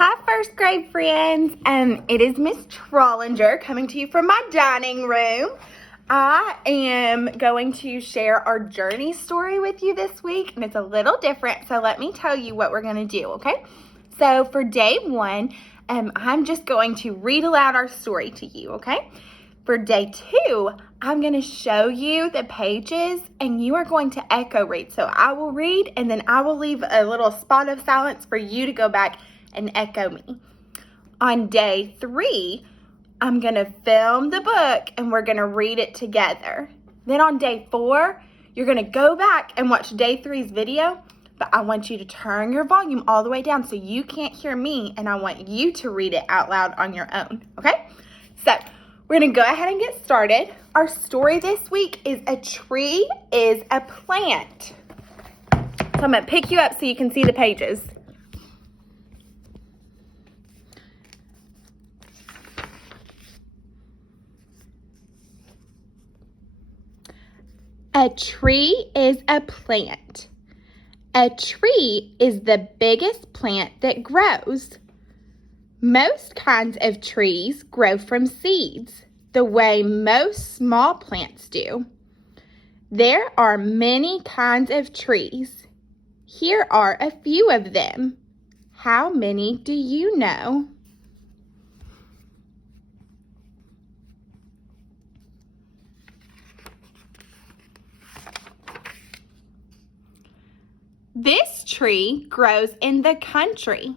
Hi, first grade friends. It is Miss Trollinger coming to you from my dining room. I am going to share our journey story with you this week, and it's a little different, so let me tell you what we're going to do, okay? So for day one, I'm just going to read aloud our story to you, okay? For day two, I'm going to show you the pages, and you are going to echo read. So I will read, and then I will leave a little spot of silence for you to go back and echo me. On day three, I'm going to film the book and we're going to read it together. Then on day four, you're going to go back and watch day three's video, but I want you to turn your volume all the way down so you can't hear me, and I want you to read it out loud on your own, okay? So we're going to go ahead and get started. Our story this week is A Tree is a Plant. So I'm going to pick you up so you can see the pages. A tree is a plant. A tree is the biggest plant that grows. Most kinds of trees grow from seeds, the way most small plants do. There are many kinds of trees. Here are a few of them. How many do you know? This tree grows in the country.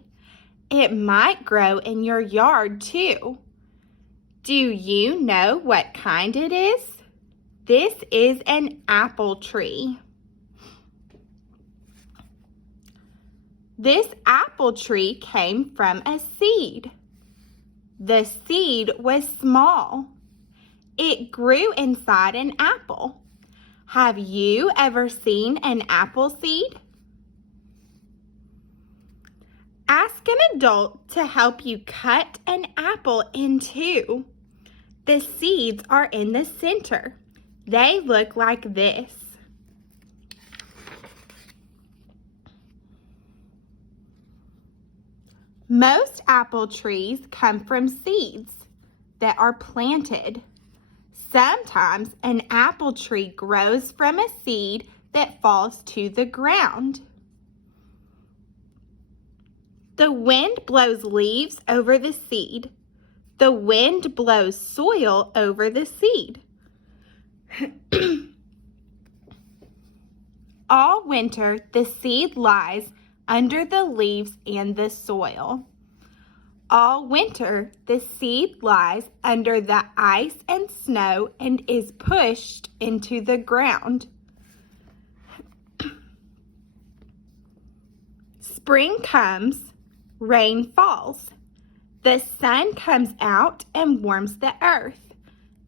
It might grow in your yard too. Do you know what kind it is? This is an apple tree. This apple tree came from a seed. The seed was small. It grew inside an apple. Have you ever seen an apple seed? Ask an adult to help you cut an apple in two. The seeds are in the center. They look like this. Most apple trees come from seeds that are planted. Sometimes an apple tree grows from a seed that falls to the ground. The wind blows leaves over the seed. The wind blows soil over the seed. All winter, the seed lies under the leaves and the soil. All winter, the seed lies under the ice and snow and is pushed into the ground. Spring comes. Rain falls. The sun comes out and warms the earth.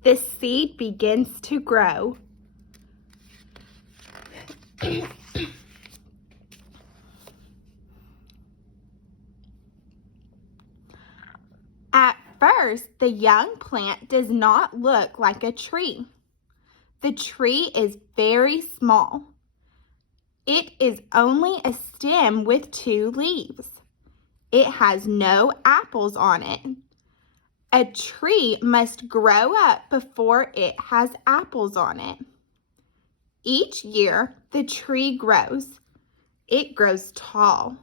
The seed begins to grow. At first, the young plant does not look like a tree. The tree is very small. It is only a stem with 2 leaves. It has no apples on it. A tree must grow up before it has apples on it. Each year, the tree grows. It grows tall.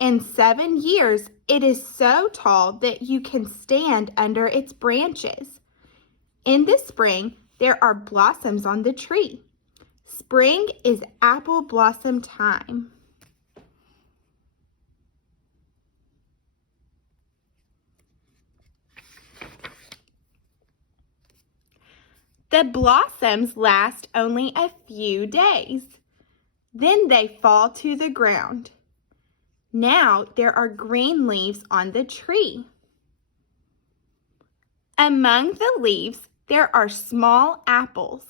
In 7 years, it is so tall that you can stand under its branches. In the spring, there are blossoms on the tree. Spring is apple blossom time. The blossoms last only a few days. Then they fall to the ground. Now there are green leaves on the tree. Among the leaves, there are small apples.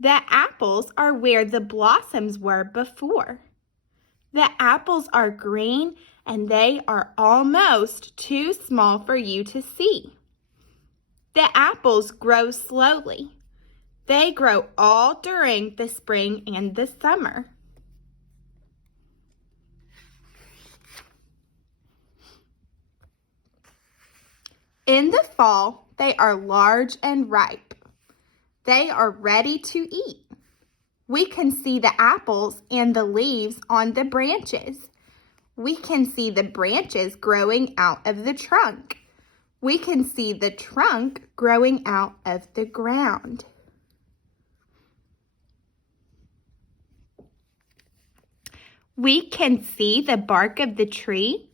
The apples are where the blossoms were before. The apples are green and they are almost too small for you to see. The apples grow slowly. They grow all during the spring and the summer. In the fall, they are large and ripe. They are ready to eat. We can see the apples and the leaves on the branches. We can see the branches growing out of the trunk. We can see the trunk growing out of the ground. We can see the bark of the tree.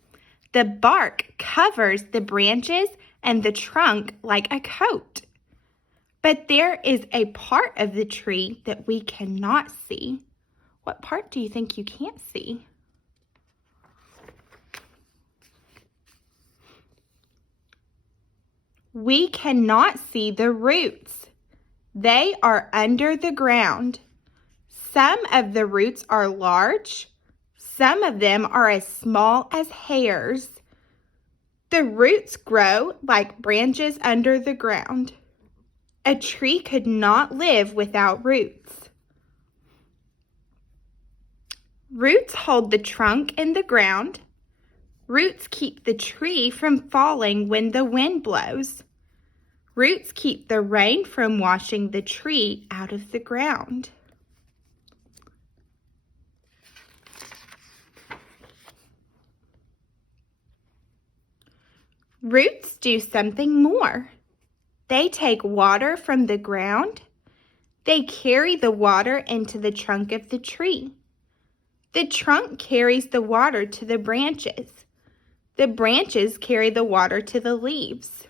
The bark covers the branches and the trunk like a coat. But there is a part of the tree that we cannot see. What part do you think you can't see? We cannot see the roots. They are under the ground. Some of the roots are large. Some of them are as small as hairs. The roots grow like branches under the ground. A tree could not live without roots. Roots hold the trunk in the ground. Roots keep the tree from falling when the wind blows. Roots keep the rain from washing the tree out of the ground. Roots do something more. They take water from the ground. They carry the water into the trunk of the tree. The trunk carries the water to the branches. The branches carry the water to the leaves.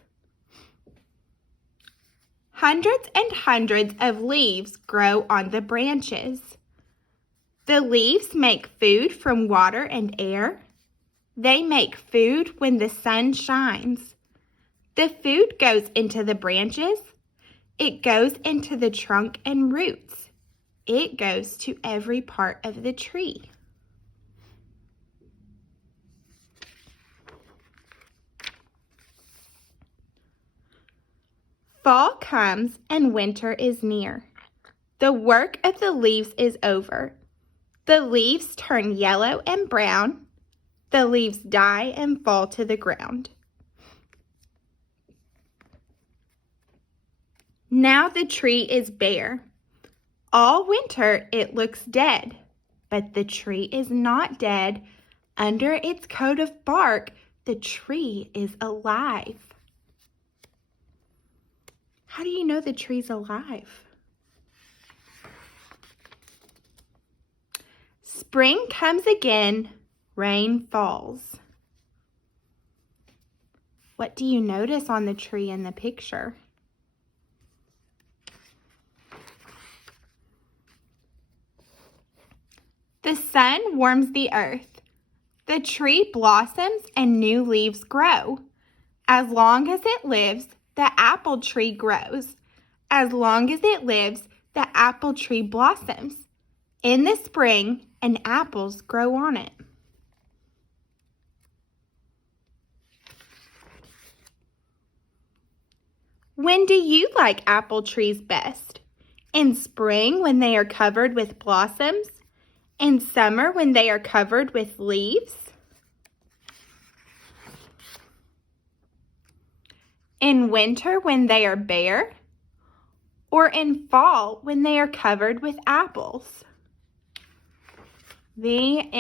Hundreds and hundreds of leaves grow on the branches. The leaves make food from water and air. They make food when the sun shines. The food goes into the branches. It goes into the trunk and roots. It goes to every part of the tree. Fall comes and winter is near. The work of the leaves is over. The leaves turn yellow and brown. The leaves die and fall to the ground. Now the tree is bare. All winter it looks dead, but the tree is not dead. Under its coat of bark, the tree is alive. How do you know the tree's alive? Spring comes again, rain falls. What do you notice on the tree in the picture? The sun warms the earth. The tree blossoms and new leaves grow. As long as it lives, the apple tree grows. As long as it lives, the apple tree blossoms. In the spring, and apples grow on it. When do you like apple trees best? In spring when they are covered with blossoms? In summer when they are covered with leaves? In winter when they are bare? Or in fall when they are covered with apples? The